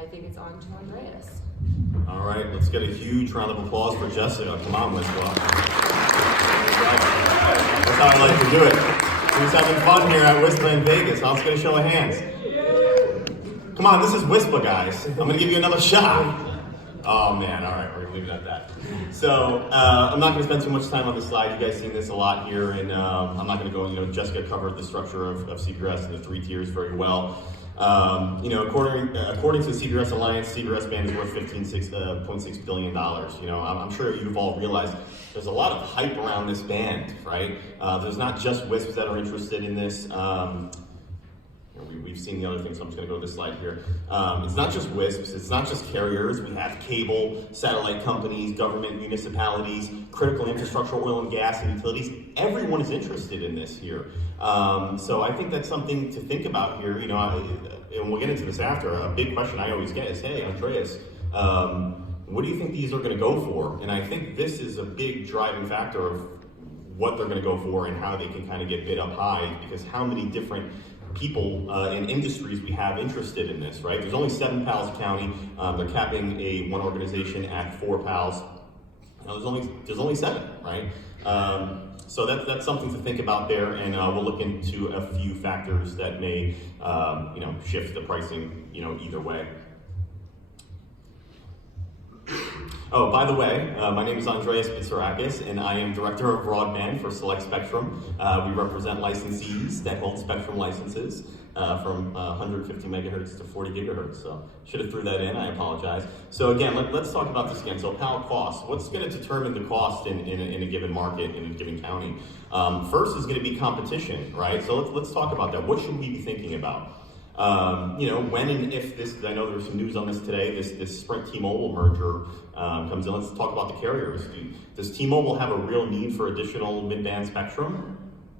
I think it's on to Andreas. All right, let's get a huge round of applause for Jessica. Come on, WISPA. That's how I like to do it. Who's having fun here at WISPA in Vegas? Let's get a show of hands. Come on, this is WISPA, guys. I'm gonna give you another shot. Oh man, all right, we're gonna leave it at that. So I'm not gonna spend too much time on this slide. You guys seen this a lot here, and I'm not gonna go, Jessica covered the structure of CBRS and the 3 tiers very well. According to the CBRS Alliance, CBRS band is worth $15.6 billion. I'm sure you've all realized there's a lot of hype around this band, right? There's not just WISPs that are interested in this. We've seen the other things, so I'm just going to go to this slide here. It's not just WISPs, it's not just carriers. We have cable, satellite companies, government, municipalities, critical infrastructure, oil and gas, and utilities. Everyone is interested in this here. So I think that's something to think about here. And we'll get into this after. A big question I always get is, hey, Andreas, what do you think these are going to go for? And I think this is a big driving factor of what they're going to go for and how they can kind of get bid up high, because how many different people and industries we have interested in this, right? There's only 7 PALs county. They're capping one organization at 4 PALs. There's only 7, right? So that's something to think about there, and we'll look into a few factors that may, shift the pricing, either way. Oh, by the way, my name is Andreas Bitzarakis, and I am Director of Broadband for Select Spectrum. We represent licensees that hold Spectrum licenses from 150 megahertz to 40 gigahertz. So should have threw that in, I apologize. So again, let's talk about this again. So PAL cost, what's going to determine the cost in a given market, in a given county? First is going to be competition, right? So let's talk about that. What should we be thinking about? When and if this, I know there's some news on this today, this Sprint T-Mobile merger comes in. Let's talk about the carriers. Does T-Mobile have a real need for additional mid-band spectrum?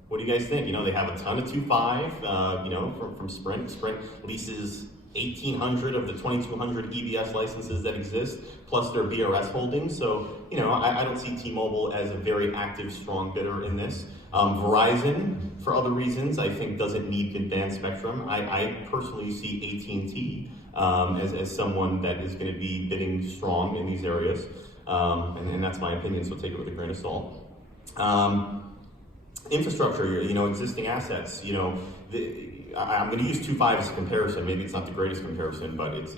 What do you guys think? They have a ton of 2.5, from Sprint. Sprint leases 1,800 of the 2,200 EBS licenses that exist, plus their BRS holdings. So, I don't see T-Mobile as a very active, strong bidder in this. Verizon, for other reasons, I think doesn't need mid-band spectrum. I personally see AT&T as someone that is going to be bidding strong in these areas, and that's my opinion, so take it with a grain of salt. Infrastructure, existing assets, I'm going to use 2.5 as a comparison. Maybe it's not the greatest comparison, but it's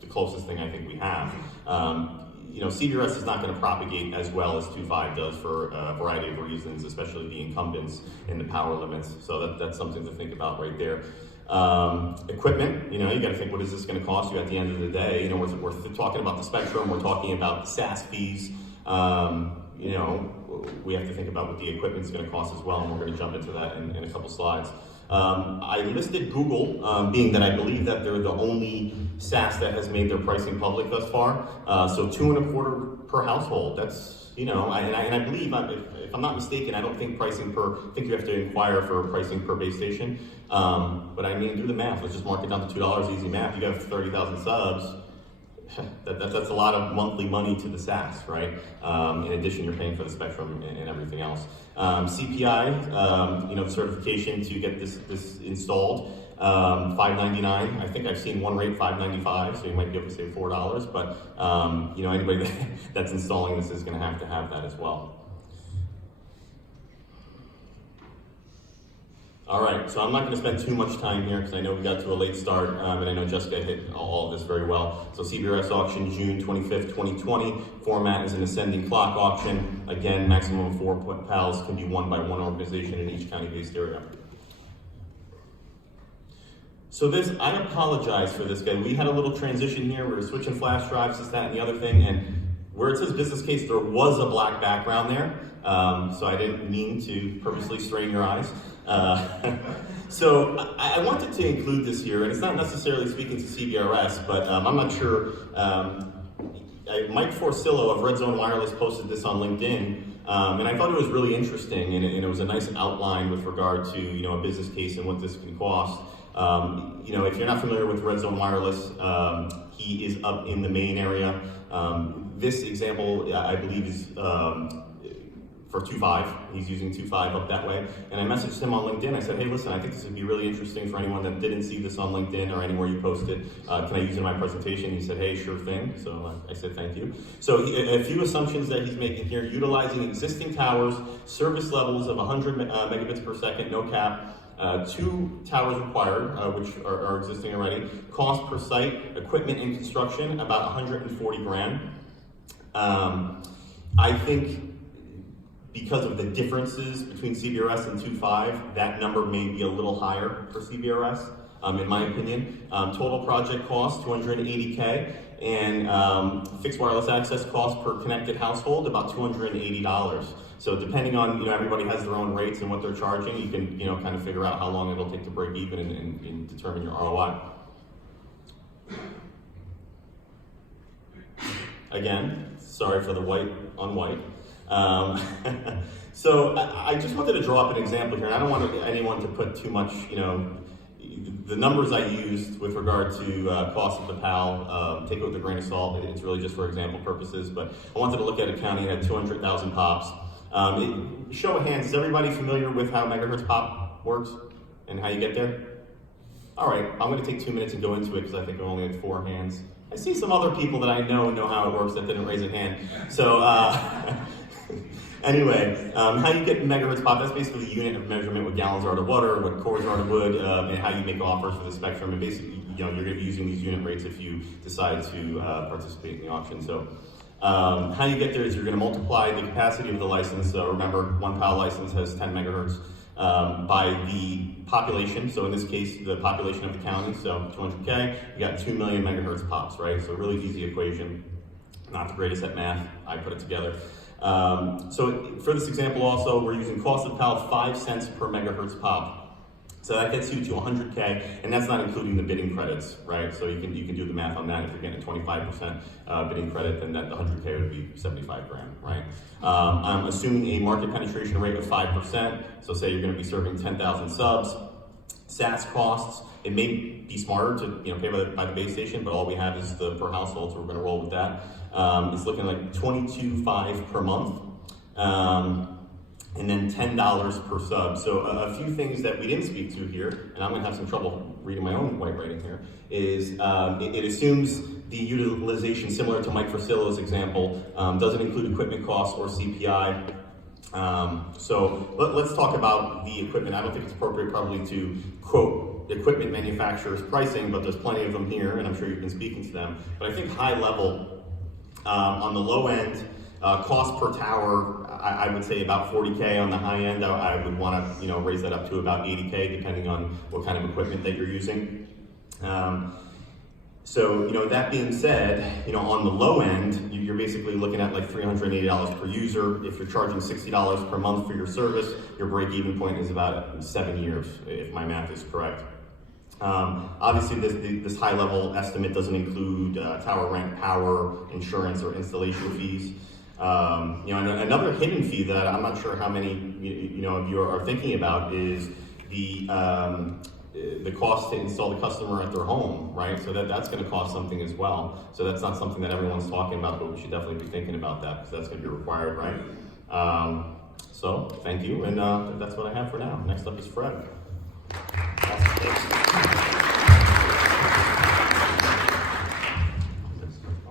the closest thing I think we have. CBRS is not going to propagate as well as 2.5 does for a variety of reasons, especially the incumbents in the power limits. So that's something to think about right there. Equipment, you got to think, what is this going to cost you at the end of the day? We're talking about the spectrum, we're talking about the SaaS fees. We have to think about what the equipment's going to cost as well, and we're going to jump into that in a couple slides. I listed Google, being that I believe that they're the only SaaS that has made their pricing public thus far. So $2.25 per household. That's, and I believe, if I'm not mistaken, I don't think I think you have to inquire for pricing per base station. But I mean, do the math. Let's just mark it down to $2, easy math. You have 30,000 subs. That's a lot of monthly money to the SaaS, right? In addition, you're paying for the spectrum and everything else. CPI, the certification to get this installed, $5.99. I think I've seen one rate $5.95, so you might be able to save $4. But anybody that's installing this is going to have that as well. All right, so I'm not going to spend too much time here because I know we got to a late start, and I know Jessica hit all of this very well. So CBRS auction June 25th, 2020. Format is an ascending clock auction. Again, maximum of 4 PALs can be won by one organization in each county-based area. So I apologize for this, guy. We had a little transition here. We were switching flash drives, this, that, and the other thing, and where it says business case, there was a black background there. So I didn't mean to purposely strain your eyes. So I wanted to include this here, and it's not necessarily speaking to CBRS, but I'm not sure. Mike Forcillo of Red Zone Wireless posted this on LinkedIn, and I thought it was really interesting, and it was a nice outline with regard to a business case and what this can cost. If you're not familiar with Red Zone Wireless, he is up in the Maine area. This example, I believe, is for 2.5. He's using 2.5 up that way. And I messaged him on LinkedIn. I said, hey, listen, I think this would be really interesting for anyone that didn't see this on LinkedIn or anywhere you posted. Can I use it in my presentation? He said, hey, sure thing. So I said, thank you. So a few assumptions that he's making here: utilizing existing towers, service levels of 100 megabits per second, no cap. 2 towers required, which are existing already. Cost per site, equipment and construction, about 140 grand. I think because of the differences between CBRS and 2.5, that number may be a little higher for CBRS, in my opinion. Total project cost, $280K, and fixed wireless access cost per connected household, about $280. So depending on, everybody has their own rates and what they're charging, you can, kind of figure out how long it'll take to break even and determine your ROI. Again, sorry for the white on white. So I just wanted to draw up an example here, and I don't want anyone to put too much, the numbers I used with regard to cost of the PAL, take it with a grain of salt. It's really just for example purposes, but I wanted to look at a county that had 200,000 pops. Show of hands, is everybody familiar with how megahertz pop works and how you get there? All right, I'm going to take 2 minutes and go into it because I think I only had 4 hands. I see some other people that I know how it works that didn't raise a hand. So anyway, how you get megahertz pop, that's basically the unit of measurement, what gallons are to water, what cores are to wood, and how you make offers for the spectrum. And basically, you're going to be using these unit rates if you decide to participate in the auction. So how you get there is you're going to multiply the capacity of the license. Remember, one PAL license has 10 megahertz by the population. So in this case, the population of the county, so 200K, you got 2 million megahertz pops, right? So really easy equation. Not the greatest at math, I put it together. So for this example also, we're using cost of PAL 5 cents per megahertz pop. So that gets you to 100K, and that's not including the bidding credits, right? So you can do the math on that. If you're getting a 25% bidding credit, then that the 100K would be 75 grand, right? I'm assuming a market penetration rate of 5%. So say you're going to be serving 10,000 subs. SaaS costs, it may be smarter to pay by the base station, but all we have is the per household, so we're going to roll with that. It's looking like $22.5 per month. And then $10 per sub. So a few things that we didn't speak to here, and I'm gonna have some trouble reading my own white writing here, is it assumes the utilization similar to Mike Frasilo's example, doesn't include equipment costs or CPI. So let's talk about the equipment. I don't think it's appropriate probably to quote equipment manufacturers' pricing, but there's plenty of them here, and I'm sure you've been speaking to them. But I think high level, on the low end, cost per tower, I would say about 40K. On the high end, I would want to raise that up to about 80K, depending on what kind of equipment that you're using. So that being said, on the low end, you're basically looking at like $380 per user. If you're charging $60 per month for your service, your break-even point is about 7 years, if my math is correct. Obviously, this high-level estimate doesn't include tower rent, power, insurance, or installation fees. And another hidden fee that I'm not sure how many of you are thinking about is the cost to install the customer at their home, right? So that's going to cost something as well. So that's not something that everyone's talking about, but we should definitely be thinking about that because that's going to be required, right? So thank you, and that's what I have for now. Next up is Fred.